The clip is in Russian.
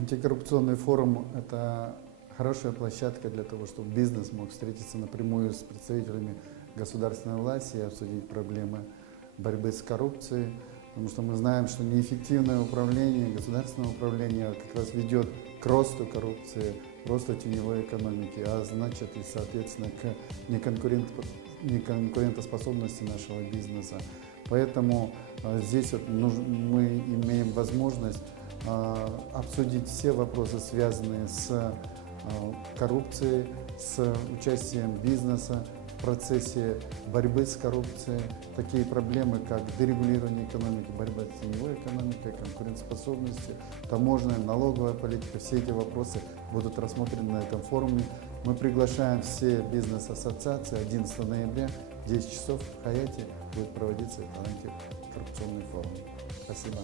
Антикоррупционный форум – это хорошая площадка для того, чтобы бизнес мог встретиться напрямую с представителями государственной власти и обсудить проблемы борьбы с коррупцией. Потому что мы знаем, что неэффективное управление, государственное управление как раз ведет к росту коррупции, росту теневой экономики, а значит и, соответственно, к неконкурентоспособности нашего бизнеса. Поэтому здесь вот мы имеем возможность обсудить все вопросы, связанные с коррупцией, с участием бизнеса в процессе борьбы с коррупцией. Такие проблемы, как дерегулирование экономики, борьба с теневой экономикой, конкурентоспособностью, таможенная, налоговая политика, все эти вопросы будут рассмотрены на этом форуме. Мы приглашаем все бизнес-ассоциации. 11 ноября в 10 часов в Хаяте будет проводиться этот антикоррупционный форум. Спасибо.